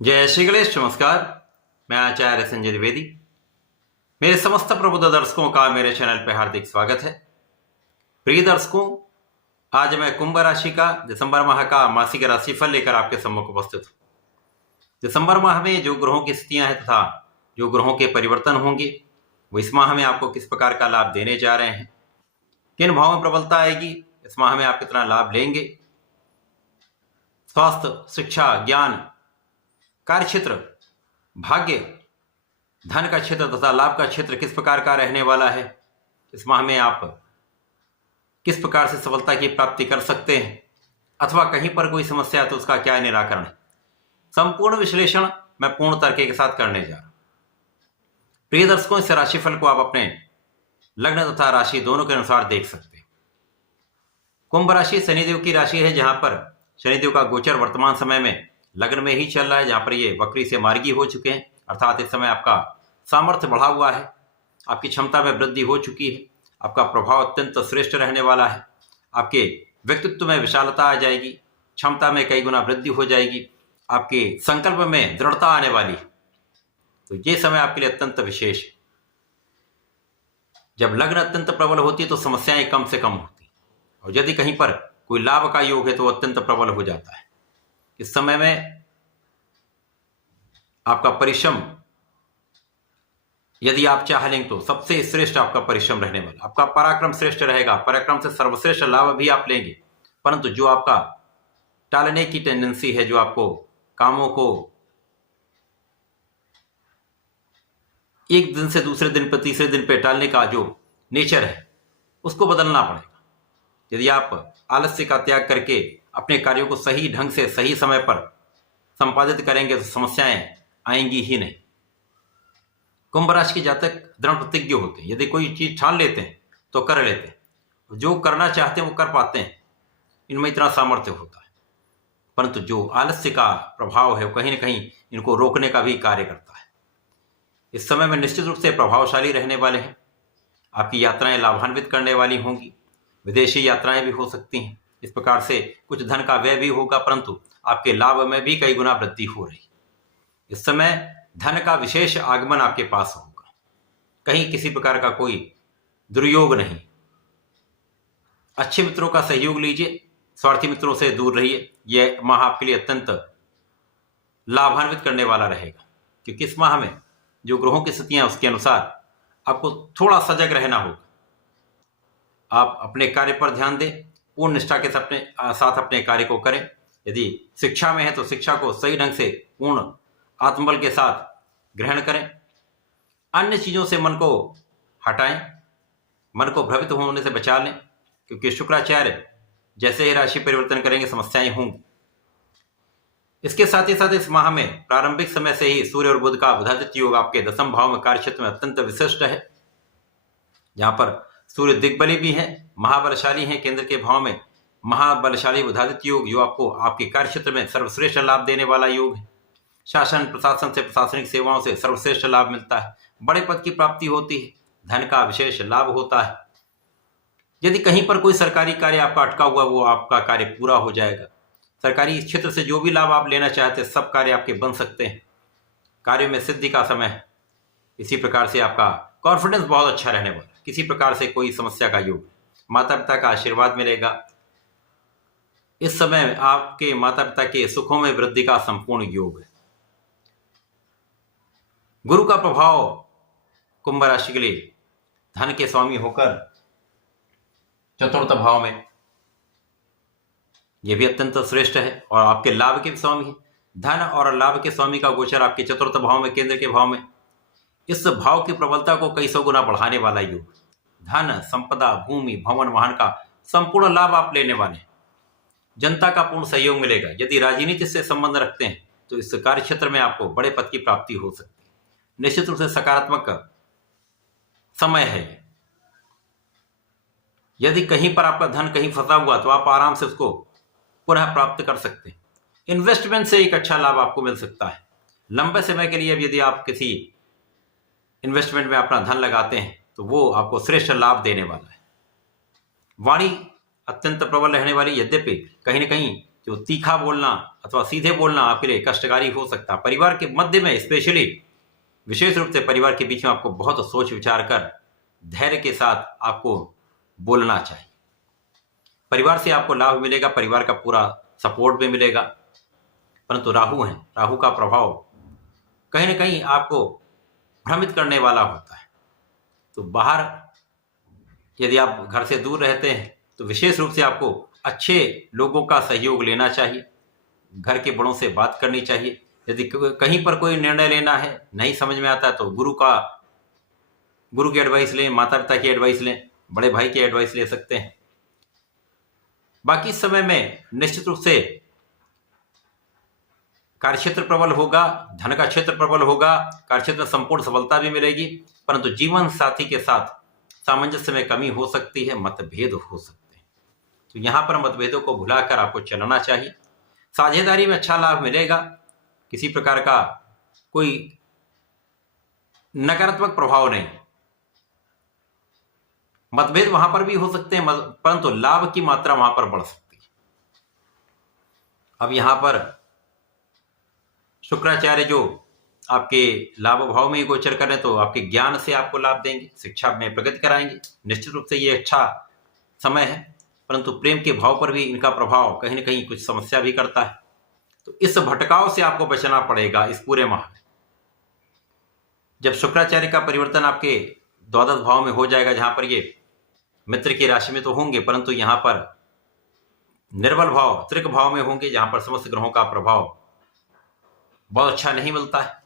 जय श्री गणेश। नमस्कार, मैं आचार्य संजय द्विवेदी। मेरे समस्त प्रबुद्ध दर्शकों का मेरे चैनल पर हार्दिक स्वागत है। प्रिय दर्शकों, आज मैं कुंभ राशि का दिसंबर माह का मासिक राशिफल लेकर आपके सम्मुख उपस्थित हूँ। दिसंबर माह में जो ग्रहों की स्थितियां हैं तथा जो ग्रहों के परिवर्तन होंगे वो इस माह में आपको किस प्रकार का लाभ देने जा रहे हैं, किन भावों में प्रबलता आएगी, इस माह में आप कितना लाभ लेंगे, स्वास्थ्य, शिक्षा, ज्ञान, कार्य क्षेत्र, भाग्य, धन का क्षेत्र तथा लाभ का क्षेत्र किस प्रकार का रहने वाला है, इस माह में आप किस प्रकार से सफलता की प्राप्ति कर सकते हैं अथवा कहीं पर कोई समस्या है तो उसका क्या निराकरण है, संपूर्ण विश्लेषण मैं पूर्ण तर्क के साथ करने जा रहा हूं। प्रिय दर्शकों, इस राशिफल को आप अपने लग्न तथा राशि दोनों के अनुसार देख सकते हैं। कुंभ राशि शनिदेव की राशि है, जहां पर शनिदेव का गोचर वर्तमान समय में लग्न में ही चल रहा है, जहां पर ये वक्री से मार्गी हो चुके हैं, अर्थात इस समय आपका सामर्थ्य बढ़ा हुआ है, आपकी क्षमता में वृद्धि हो चुकी है, आपका प्रभाव अत्यंत श्रेष्ठ रहने वाला है, आपके व्यक्तित्व में विशालता आ जाएगी, क्षमता में कई गुना वृद्धि हो जाएगी, आपके संकल्प में दृढ़ता आने वाली। तो ये समय आपके लिए अत्यंत विशेष है। जब लग्न अत्यंत प्रबल होती है तो समस्याएं कम से कम होती, और यदि कहीं पर कोई लाभ का योग है तो अत्यंत प्रबल हो जाता है। इस समय में आपका परिश्रम, यदि आप चाह लेंगे तो सबसे श्रेष्ठ आपका परिश्रम रहने वाला, आपका पराक्रम श्रेष्ठ रहेगा, पराक्रम से सर्वश्रेष्ठ लाभ भी आप लेंगे। परंतु जो आपका टालने की टेंडेंसी है, जो आपको कामों को एक दिन से दूसरे दिन पर, तीसरे दिन पे टालने का जो नेचर है, उसको बदलना पड़ेगा। यदि आप आलस्य का त्याग करके अपने कार्यों को सही ढंग से सही समय पर संपादित करेंगे तो समस्याएं आएंगी ही नहीं। कुंभ राशि के जातक दृढ़ प्रतिज्ञ होते हैं, यदि कोई चीज ठान लेते हैं तो कर लेते हैं, जो करना चाहते हैं वो कर पाते हैं, इनमें इतना सामर्थ्य होता है। परंतु जो आलस्य का प्रभाव है वो कहीं ना कहीं इनको रोकने का भी कार्य करता है। इस समय में निश्चित रूप से प्रभावशाली रहने वाले हैं। आपकी यात्राएं लाभान्वित करने वाली होंगी, विदेशी यात्राएं भी हो सकती हैं। इस प्रकार से कुछ धन का व्यय भी होगा, परंतु आपके लाभ में भी कई गुना वृद्धि हो रही। इस समय धन का विशेष आगमन आपके पास होगा, कहीं किसी प्रकार का कोई दुर्योग नहीं। अच्छे मित्रों का सहयोग लीजिए, स्वार्थी मित्रों से दूर रहिए। यह माह आपके लिए अत्यंत लाभान्वित करने वाला रहेगा, क्योंकि इस माह में जो ग्रहों की स्थितियां उसके अनुसार आपको थोड़ा सजग रहना होगा। आप अपने कार्य पर ध्यान दें, पूर्ण निष्ठा के साथ अपने कार्य को करें। यदि शिक्षा में है तो शिक्षा को सही ढंग से पूर्ण आत्मबल के साथ ग्रहण करें। अन्य चीजों से मन को हटाएं, मन को भ्रमित होने से बचा लें, क्योंकि शुक्राचार्य जैसे ही राशि परिवर्तन करेंगे समस्याएं होंगी। इसके साथ ही साथ इस माह में प्रारंभिक समय से ही सूर्य और बुध का बुधादित्य योग आपके दसम भाव में कार्य क्षेत्र में अत्यंत विशिष्ट है, जहां पर सूर्य दिग्बली भी है, महाबलशाली है। केंद्र के भाव में महाबलशाली बुधादित्य योग, जो आपको आपके कार्य क्षेत्र में सर्वश्रेष्ठ लाभ देने वाला योग है। शासन प्रशासन से, प्रशासनिक सेवाओं से सर्वश्रेष्ठ लाभ मिलता है, बड़े पद की प्राप्ति होती है, धन का विशेष लाभ होता है। यदि कहीं पर कोई सरकारी कार्य आपका अटका हुआ, वो आपका कार्य पूरा हो जाएगा। सरकारी क्षेत्र से जो भी लाभ आप लेना चाहते हैं सब कार्य आपके बन सकते हैं। कार्य में सिद्धि का समय है। इसी प्रकार से आपका कॉन्फिडेंस बहुत अच्छा रहने वाला है, किसी प्रकार से कोई समस्या का योग, माता पिता का आशीर्वाद मिलेगा। इस समय आपके माता पिता के सुखों में वृद्धि का संपूर्ण योग है। गुरु का प्रभाव कुंभ राशि के लिए धन के स्वामी होकर चतुर्थ भाव में, यह भी अत्यंत श्रेष्ठ है, और आपके लाभ के स्वामी है। धन और लाभ के स्वामी का गोचर आपके चतुर्थ भाव में, केंद्र के भाव में, इस भाव की प्रबलता को कई सौ गुना बढ़ाने वाला योग। धन, संपदा, भूमि, भवन, वाहन का संपूर्ण लाभ आप लेने वाले हैं। जनता का पूर्ण सहयोग मिलेगा। यदि राजनीति से संबंध रखते हैं तो इस कार्य क्षेत्र में आपको बड़े पद की प्राप्ति हो सकती है। निश्चित रूप से सकारात्मक समय है। यदि कहीं पर आपका धन कहीं फंसा हुआ तो आप आराम से उसको पुनः प्राप्त कर सकते हैं। इन्वेस्टमेंट से एक अच्छा लाभ आपको मिल सकता है लंबे समय के लिए। यदि आप किसी इन्वेस्टमेंट में अपना धन लगाते हैं तो वो आपको श्रेष्ठ लाभ देने वाला है। वाणी अत्यंत प्रबल रहने वाली, यद्यपि कहीं न कहीं जो तीखा बोलना अथवा सीधे बोलना आपके लिए कष्टकारी हो सकता है। परिवार के मध्य में स्पेशली विशेष रूप से परिवार के बीच में आपको बहुत सोच विचार कर धैर्य के साथ आपको बोलना चाहिए। परिवार से आपको लाभ मिलेगा, परिवार का पूरा सपोर्ट भी मिलेगा, परंतु राहु है, राहु का प्रभाव कहीं ना कहीं आपको भ्रमित करने वाला होता है। तो बाहर यदि आप घर से दूर रहते हैं तो विशेष रूप से आपको अच्छे लोगों का सहयोग लेना चाहिए, घर के बड़ों से बात करनी चाहिए। यदि कहीं पर कोई निर्णय लेना है, नहीं समझ में आता है तो गुरु की एडवाइस लें, माता पिता की एडवाइस लें, बड़े भाई की एडवाइस ले सकते हैं। बाकी समय में निश्चित रूप से कार्यक्षेत्र प्रबल होगा, धन का क्षेत्र प्रबल होगा, कार्यक्षेत्र में संपूर्ण सफलता भी मिलेगी, परंतु जीवन साथी के साथ सामंजस्य में कमी हो सकती है, मतभेद हो सकते हैं। तो यहां पर मतभेदों को भुलाकर आपको चलना चाहिए। साझेदारी में अच्छा लाभ मिलेगा, किसी प्रकार का कोई नकारात्मक प्रभाव नहीं। मतभेद वहां पर भी हो सकते हैं, परंतु लाभ की मात्रा वहां पर बढ़ सकती है। अब यहां पर शुक्राचार्य जो आपके लाभ भाव में ही गोचर करें तो आपके ज्ञान से आपको लाभ देंगे, शिक्षा में प्रगति कराएंगे। निश्चित रूप से ये अच्छा समय है, परंतु प्रेम के भाव पर भी इनका प्रभाव कहीं ना कहीं कुछ समस्या भी करता है। तो इस भटकाव से आपको बचना पड़ेगा इस पूरे माह में। जब शुक्राचार्य का परिवर्तन आपके द्वादश भाव में हो जाएगा, जहां पर ये मित्र की राशि में तो होंगे, परंतु यहां पर निर्बल भाव त्रिक भाव में होंगे, जहां पर समस्त ग्रहों का प्रभाव बहुत अच्छा नहीं मिलता है।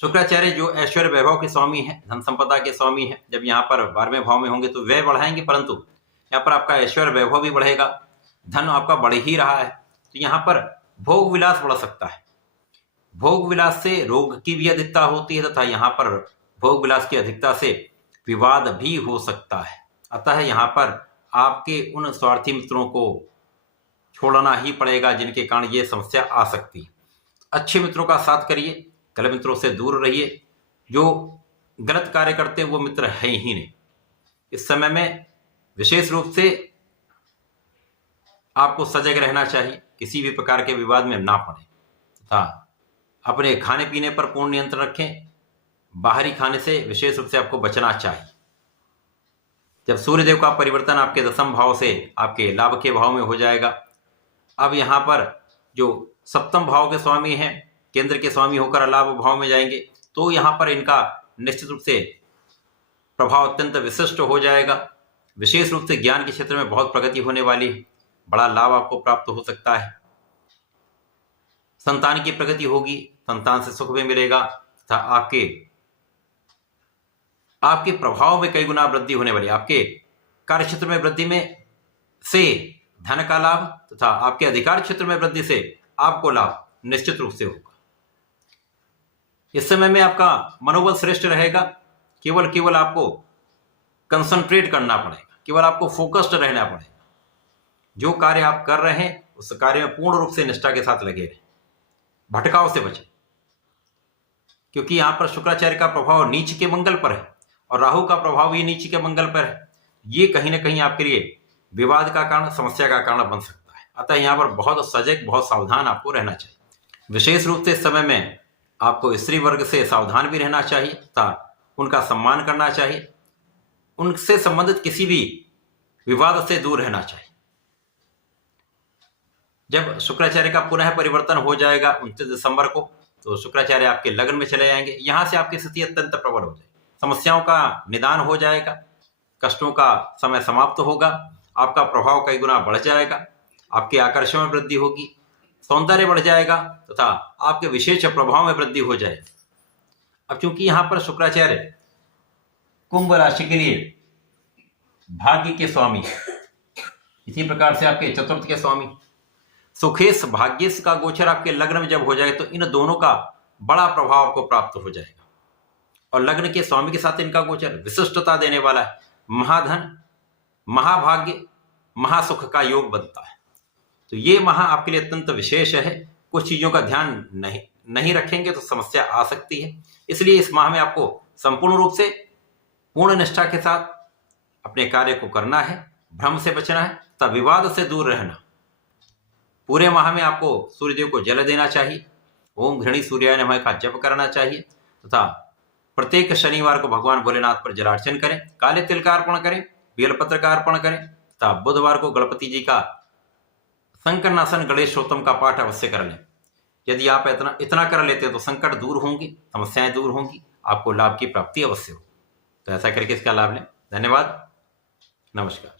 शुक्राचार्य जो ऐश्वर्य वैभव के स्वामी हैं, धन संपदा के स्वामी हैं, जब यहाँ पर 12वें भाव में होंगे तो व्यय बढ़ाएंगे, परंतु यहाँ पर आपका ऐश्वर्य वैभव भी बढ़ेगा, धन आपका बढ़ ही रहा है। तो यहाँ पर भोग विलास बढ़ सकता है। भोग विलास से रोग की भी अधिकता होती है तथा यहाँ पर भोग विलास की अधिकता से विवाद भी हो सकता है। अतः यहाँ पर आपके उन स्वार्थी मित्रों को छोड़ना ही पड़ेगा जिनके कारण ये समस्या आ सकती है। अच्छे मित्रों का साथ करिए, गलत मित्रों से दूर रहिए। जो गलत कार्य करते हैं वो मित्र है ही नहीं। इस समय में विशेष रूप से आपको सजग रहना चाहिए, किसी भी प्रकार के विवाद में ना पड़े तथा अपने खाने पीने पर पूर्ण नियंत्रण रखें। बाहरी खाने से विशेष रूप से आपको बचना चाहिए। जब सूर्यदेव का परिवर्तन आपके दशम भाव से आपके लाभ के भाव में हो जाएगा, अब यहाँ पर जो सप्तम भाव के स्वामी हैं, केंद्र के स्वामी होकर लाभ भाव में जाएंगे, तो यहाँ पर इनका निश्चित रूप से प्रभाव अत्यंत विशिष्ट हो जाएगा। विशेष रूप से ज्ञान के क्षेत्र में बहुत प्रगति होने वाली है, बड़ा लाभ आपको प्राप्त हो सकता है। संतान की प्रगति होगी, संतान से सुख भी मिलेगा तथा आपके प्रभाव में कई गुना वृद्धि होने वाली। आपके कार्यक्षेत्र में वृद्धि में से धन का लाभ तथा आपके अधिकार क्षेत्र में वृद्धि से आपको लाभ निश्चित रूप से होगा। इस समय में आपका मनोबल श्रेष्ठ रहेगा। केवल आपको कंसंट्रेट करना पड़ेगा, केवल आपको फोकस्ड रहना पड़ेगा। जो कार्य आप कर रहे हैं उस कार्य में पूर्ण रूप से निष्ठा के साथ लगे रहें, भटकाव से बचें, क्योंकि यहां पर शुक्राचार्य का प्रभाव नीच के मंगल पर है और राहु का प्रभाव भी नीच के मंगल पर है। ये कहीं ना कहीं आपके लिए विवाद का कारण, समस्या का कारण बन सकता है। अतः यहाँ पर बहुत सजग, बहुत सावधान आपको रहना चाहिए। विशेष रूप से इस समय में आपको स्त्री वर्ग से सावधान भी रहना चाहिए तथा उनका सम्मान करना चाहिए। उनसे संबंधित किसी भी विवाद से दूर रहना चाहिए। जब शुक्राचार्य का पुनः परिवर्तन हो जाएगा 29 दिसंबर को, तो शुक्राचार्य आपके लग्न में चले जाएंगे। यहां से आपकी स्थिति अत्यंत प्रबल हो जाएगी, समस्याओं का निदान हो जाएगा, कष्टों का समय समाप्त होगा, आपका प्रभाव कई गुना बढ़ जाएगा, आपके आकर्षण में वृद्धि होगी, सौंदर्य बढ़ जाएगा तथा आपके विशेष प्रभाव में वृद्धि हो जाएगी। अब चूंकि यहां पर शुक्राचार्य कुंभ राशि के लिए भाग्य के स्वामी, इसी प्रकार से आपके चतुर्थ के स्वामी सुखेश भाग्येश का गोचर आपके लग्न में जब हो जाए तो इन दोनों का बड़ा प्रभाव आपको प्राप्त हो जाएगा। और लग्न के स्वामी के साथ इनका गोचर विशिष्टता देने वाला है। महाधन, महाभाग्य, महासुख का योग बनता है। तो ये माह आपके लिए अत्यंत विशेष है। कुछ चीजों का ध्यान नहीं रखेंगे तो समस्या आ सकती है। इसलिए इस माह में आपको संपूर्ण रूप से पूर्ण निष्ठा के साथ अपने कार्य को करना है, भ्रम से बचना है तथा विवाद से दूर रहना। पूरे माह में आपको सूर्यदेव को जल देना चाहिए, ओम घृणी सूर्याय नमः का जप करना चाहिए तथा प्रत्येक शनिवार को भगवान भोलेनाथ पर जलार्चन करें, काले तिल का अर्पण करें, बेलपत्र का अर्पण करें तथा बुधवार को गणपति जी का संकटनाशन गणेशोत्तम का पाठ अवश्य कर लें। यदि आप इतना कर लेते हैं तो संकट दूर होंगे, समस्याएं दूर होंगी, आपको लाभ की प्राप्ति अवश्य हो। तो ऐसा करके इसका लाभ लें। धन्यवाद, नमस्कार।